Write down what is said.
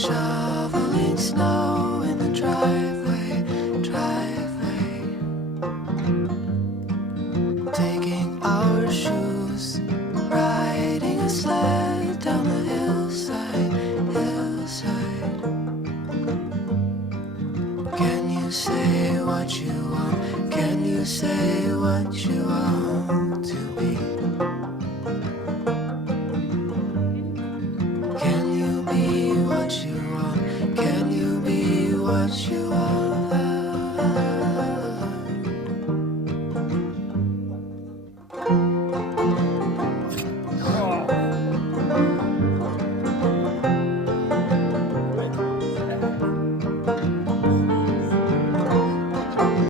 shoveling snow in the driveway, taking our shoes, riding a sled down the hillside. Can you say what you want? Can you say